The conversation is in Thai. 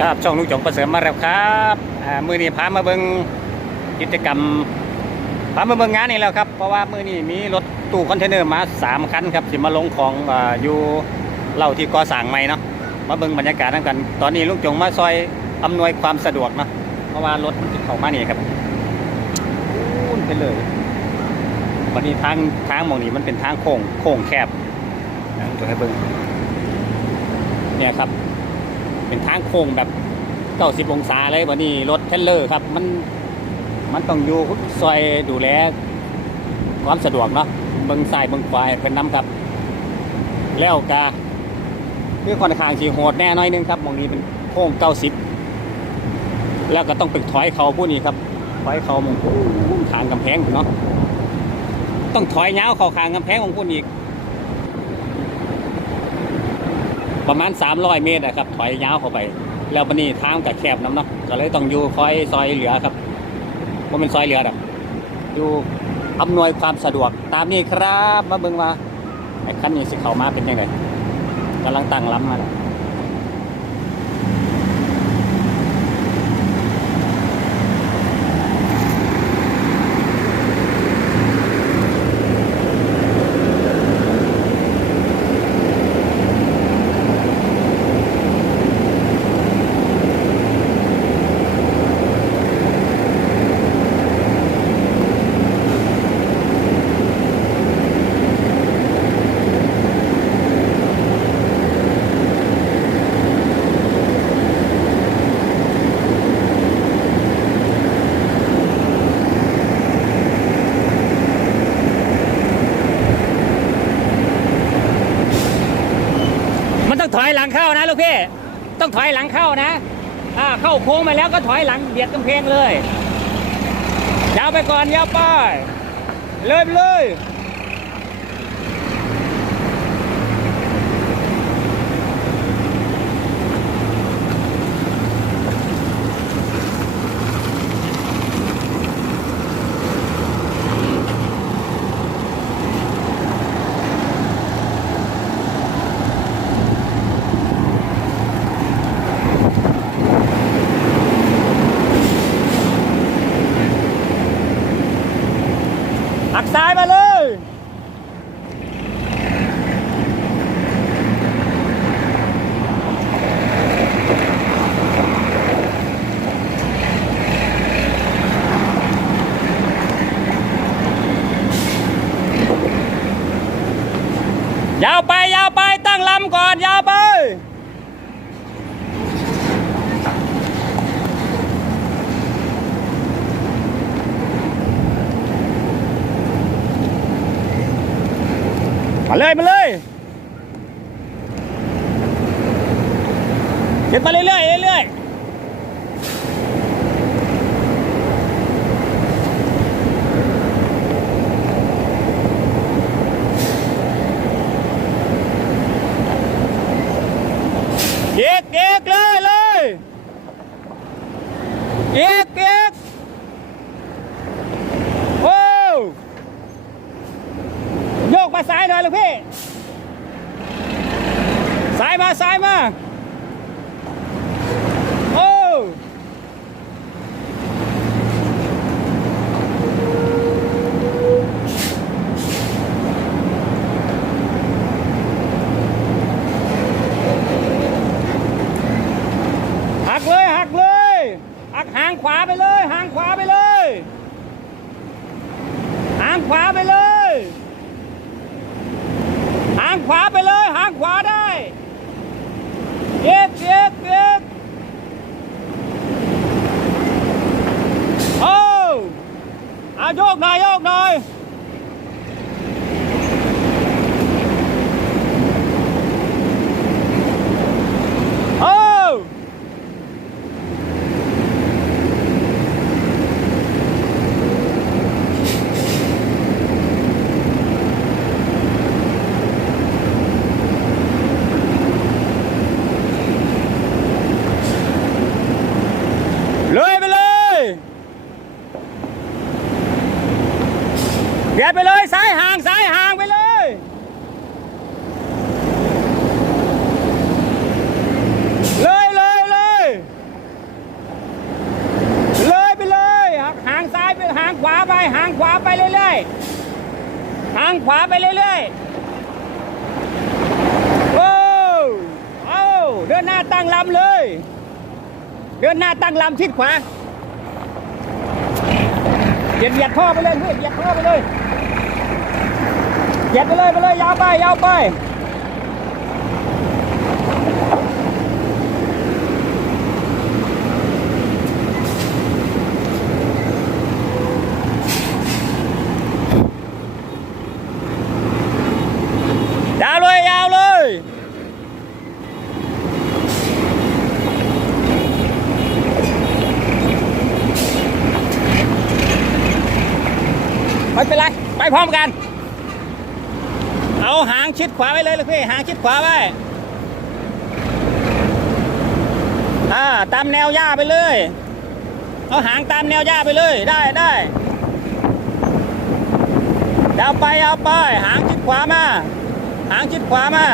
ครับช่องลุงจงประเสริมมาแล้วครับมือนี้พามาเบิงกิจกรรมพามาเบิงงานนี่แล้วครับเพราะว่ามือนี้มีรถตู้คอนเทนเนอร์มาสามคันครับสิมาลงของออยู่เล่าที่ก่อสร้างใหม่เนาะมาเบิงบรรยากาศนั่นกัน ตอนนี้ลุงจงมาซอยอำนวยความสะดวกเนาะเพราะว่ารถมันจะเข้ามานี่ครับพูนไปเลยวันนี้ทางทางมองนี้มันเป็นทางโค้งโค้งแคบนะจะให้เบิงเนี่ยครับ เป็นทางโค้งแบบเก้าสิบองศาเลยวันนี้รถเทรลเลอร์ครับ มันมันต้องอยู่ซอยดูแลความสะดวกเนาะเบิงซ้ายเบิงขวาให้เพิ่นนำครับ แล้วกาคือค่อนข้างสีโหดแน่น้อยนึงครับมองนี้เป็นโค้งเก้าสิบแล้วก็ต้องไปถอยเขาผู้นี้ครับถอยเขามองทางกำแพงเนาะต้องถอยเงาเขาคางกำแพงของผู้นี้อีก ประมาณ 300 เมตรนะครับถอยยาวเข้าไป แล้วปนนี้ทางกับแคบน้ำเนาะก็เลยต้องอยู่คอยซอยเหลือครับว่าเป็นซอยเหลือดอกอยู่อำนวยความสะดวกตามนี้ครับมาเบิ่งว่าไอ้คันนี้สิเข้ามาเป็นยังไงกำลังตั้งล้ำมาแล้ว หลังเข้านะลูกพี่ ต้องถอยหลังเข้านะอ่าเข้าโค้งมาแล้วก็ถอยหลังเบียดกำแพงเลยยาวไปก่อนยาวไปเลยเลย ยาวไปยาวไปตั้งลำก่อนยาวไป มาเลย มาเลยเก็บมาเรื่อยๆเรื่อยๆเก็กเก็กเลยเลยเก็กเก็กโอ้ โยกมาซ้ายหน่อยลูกพี่ ซ้ายมาซ้ายมา โอ้ หักเลยหักเลย หักหาง ขวาไปเลยหางขวาไปเลยหางขวาไปเลยหางขวาไปเลยหางขวาได้เก็บเก็บเก็บโอ้อาโยกหน่อยโยกหน่อย ๆหางขวาไปเรื่อยๆหางขวาไปเรื่อยๆโอ้เอาเดินหน้าตั้งลำเลย เดินหน้าตั้งลำชิดขวาเหยียดเหยียดท่อไปเลยเหยียดท่อไปเลยเหยียดไปเลยไปเลยยาวไปยาวไป ไม่เป็นไร ไปพร้อมกัน เอาหางชิดขวาไว้เลยลูกพี่ หางชิดขวาไว้ อ่า ตามแนวหญ้าไปเลย เอาหางตามแนวหญ้าไปเลย ได้ได้เอาไปเอาไป หางชิดขวามา หางชิดขวามา